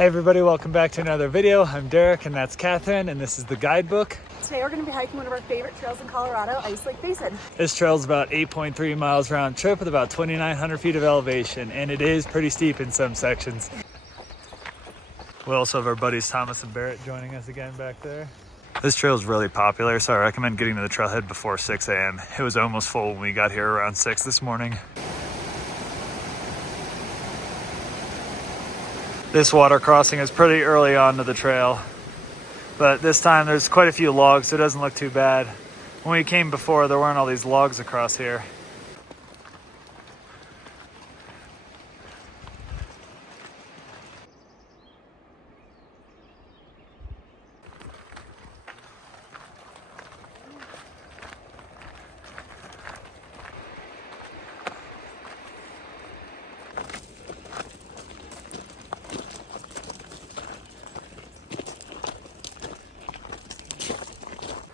Hey everybody, welcome back to another video. I'm Derek and that's Catherine and this is the guidebook. Today we're going to be hiking one of our favorite trails in Colorado, Ice Lake Basin. This trail is about 8.3 miles round trip with about 2,900 feet of elevation, and it is pretty steep in some sections. We also have our buddies Thomas and Barrett joining us again back there. This trail is really popular, so I recommend getting to the trailhead before 6 a.m. It was almost full when we got here around 6 this morning. This water crossing is pretty early on to the trail, but this time there's quite a few logs, so it doesn't look too bad. When we came before, there weren't all these logs across here.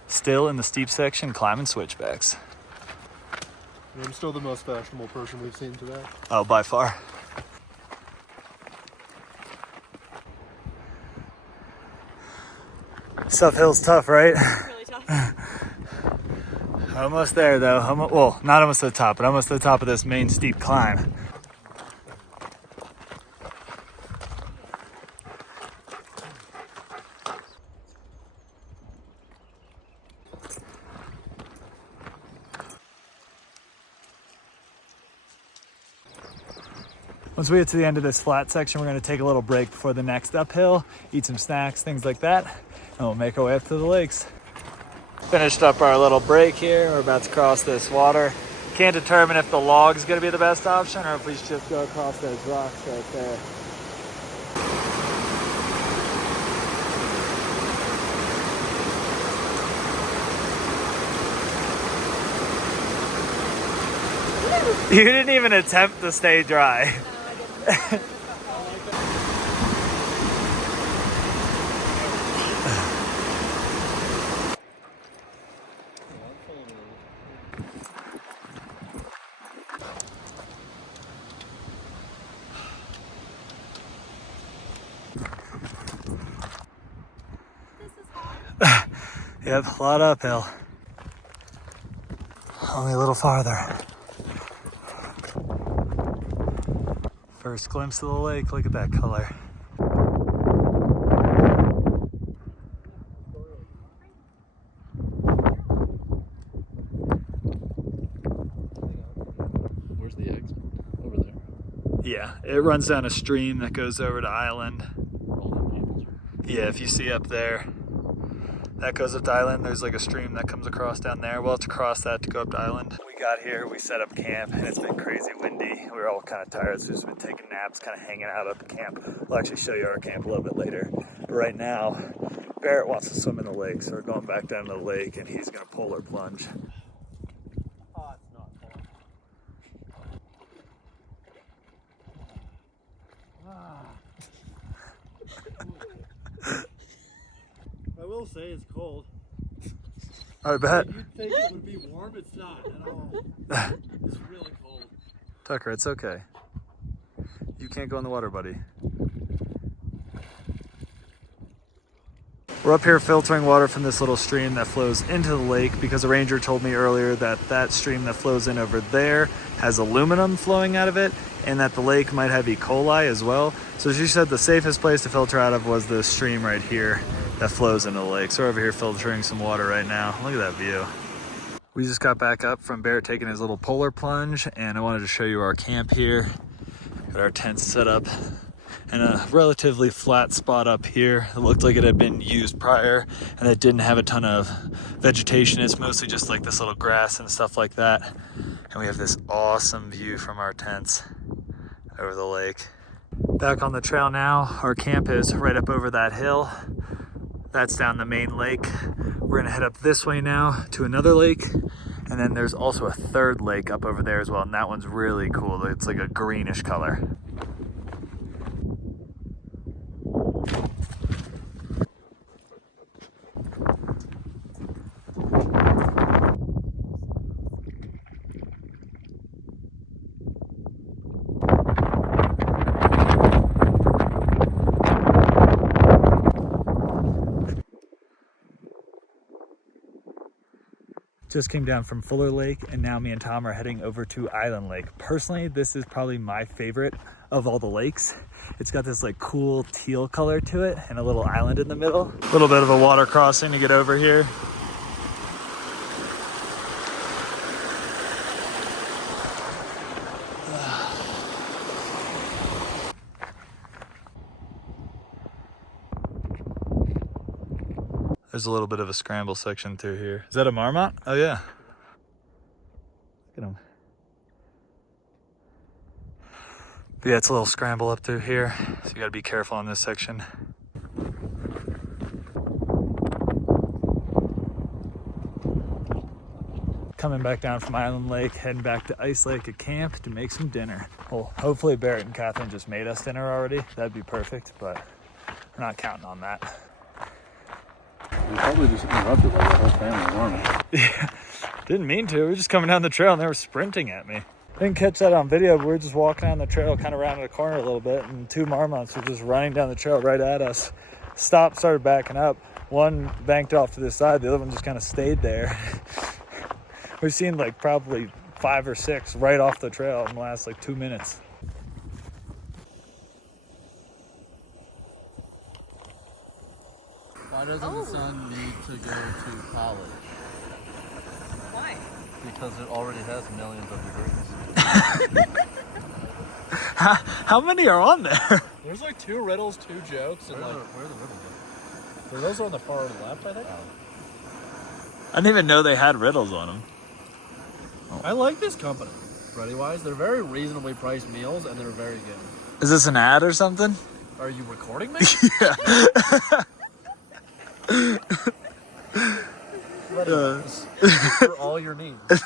Still in the steep section, climbing switchbacks. I'm still the most fashionable person we've seen today. Oh, by far. Stuff hill's tough, right? Really tough. Almost there though. Well, not almost to the top, but almost to the top of this main steep climb. Once we get to the end of this flat section, we're going to take a little break before the next uphill, eat some snacks, things like that, and we'll make our way up to the lakes. Finished up our little break here. We're about to cross this water. Can't determine if the log is going to be the best option or if we should just go across those rocks right there. You didn't even attempt to stay dry. Yep, a lot uphill. Only a little farther. First glimpse of the lake, look at that color. Where's the exit? Over there. Yeah, it runs down a stream that goes over to Island. Yeah, if you see up there, that goes up to Island. There's like a stream that comes across down there. We'll have to cross that to go up to Island. We got here, we set up camp, and it's been crazy windy. We were all kind of tired, so we've just been taking naps, kind of hanging out at the camp. We'll actually show you our camp a little bit later. But right now, Barrett wants to swim in the lake, so we're going back down to the lake, and he's gonna polar plunge. Oh, it's not fun. I will say it's cold. I bet. You'd think it would be warm, it's not at all. It's really cold. Tucker, it's okay. You can't go in the water, buddy. We're up here filtering water from this little stream that flows into the lake because a ranger told me earlier that that stream that flows in over there has aluminum flowing out of it and that the lake might have E. coli as well. So she said the safest place to filter out of was this stream right here that flows into the lake. So we're over here filtering some water right now. Look at that view. We just got back up from Barrett taking his little polar plunge, and I wanted to show you our camp here. Got our tents set up in a relatively flat spot up here. It looked like it had been used prior and it didn't have a ton of vegetation. It's mostly just like this little grass and stuff like that. And we have this awesome view from our tents over the lake. Back on the trail now. Our camp is right up over that hill. That's down the main lake. We're gonna head up this way now to another lake. And then there's also a third lake up over there as well. And that one's really cool. It's like a greenish color. Just came down from Fuller Lake, and now me and Tom are heading over to Island Lake. Personally, this is probably my favorite of all the lakes. It's got this like cool teal color to it and a little island in the middle. A little bit of a water crossing to get over here. There's a little bit of a scramble section through here. Is that a marmot? Oh yeah. Look at him. But yeah, it's a little scramble up through here, so you gotta be careful on this section. Coming back down from Island Lake, heading back to Ice Lake at camp to make some dinner. Well, hopefully Barrett and Catherine just made us dinner already. That'd be perfect, but we're not counting on that. We probably just interrupted like the whole family army. Yeah, didn't mean to. We were just coming down the trail and they were sprinting at me. Didn't catch that on video, but we were just walking down the trail, kind of rounded a corner a little bit, and two marmots were just running down the trail right at us. Stopped, started backing up. One banked off to the side, the other one just kind of stayed there. We've seen like probably 5 or 6 right off the trail in the last like 2 minutes. Why doesn't the son need to go to college? Why? Because it already has millions of degrees. How many are on there? There's like 2 riddles, 2 jokes, and like where are the riddles? Those are on the far left, I think. I didn't even know they had riddles on them. I like this company. Ready Wise, they're very reasonably priced meals, and they're very good. Is this an ad or something? Are you recording me? Yeah. Ready Wise, for all your needs.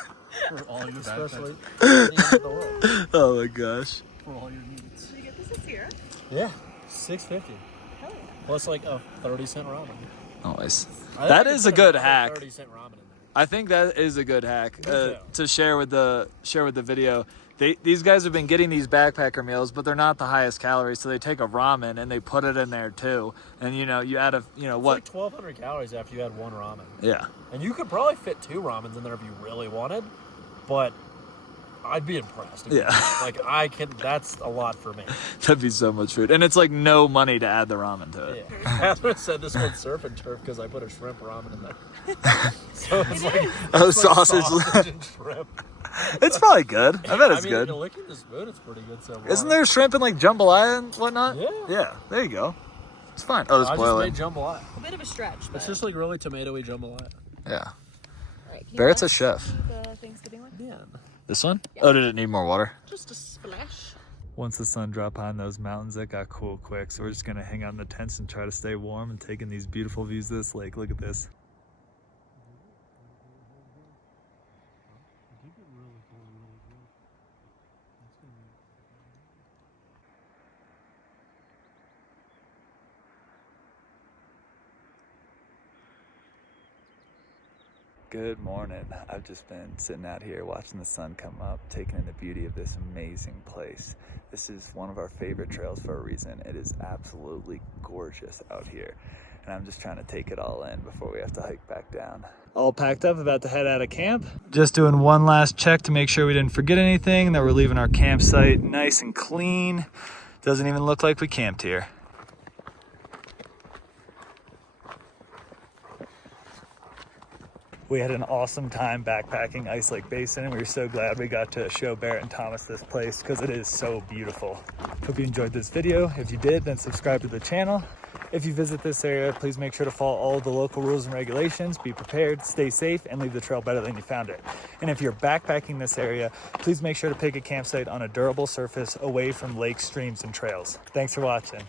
For all your especially for the end of the world. Oh my gosh. For all your needs. Did you get this this year? Yeah, $6.50. Hell yeah. Plus like a 30-cent ramen. Nice. I That think is I a put good another hack. 30-cent ramen in there. I think that is a good hack Yeah. to share with the video. These guys have been getting these backpacker meals, but they're not the highest calories, so they take a ramen and they put it in there too. And you add It's what? like 1,200 calories after you had one ramen. Yeah. And you could probably fit 2 ramens in there if you really wanted, but I'd be impressed. If you Yeah. did. Like that's a lot for me. That'd be so much food, and it's like no money to add the ramen to it. Yeah. Catherine said this one's surf and turf because I put a shrimp ramen in there. So it's like Sausage and shrimp. It's probably good. I bet it's I mean, good. licking the spoon, it's pretty good so far. Isn't there shrimp in like jambalaya and whatnot? Yeah. Yeah. There you go. It's fine. Oh, it's I just boiling. made jambalaya. A bit of a stretch, but It's just like really tomatoey jambalaya. Yeah. all right, can you Barrett's a pass chef. the Thanksgiving one? Yeah. This one? Yeah. Oh, did it need more water? Just a splash. Once the sun dropped behind those mountains, it got cool quick. So we're just gonna hang out in the tents and try to stay warm and take in these beautiful views of this lake. Look at this. Good morning. I've just been sitting out here watching the sun come up, taking in the beauty of this amazing place. This is one of our favorite trails for a reason. It is absolutely gorgeous out here. And I'm just trying to take it all in before we have to hike back down. All packed up, about to head out of camp. Just doing one last check to make sure we didn't forget anything, that we're leaving our campsite nice and clean. Doesn't even look like we camped here. We had an awesome time backpacking Ice Lake Basin, and we were so glad we got to show Barrett and Thomas this place because it is so beautiful. Hope you enjoyed this video. If you did, then subscribe to the channel. If you visit this area, please make sure to follow all the local rules and regulations, be prepared, stay safe, and leave the trail better than you found it. And if you're backpacking this area, please make sure to pick a campsite on a durable surface away from lakes, streams, and trails. Thanks for watching.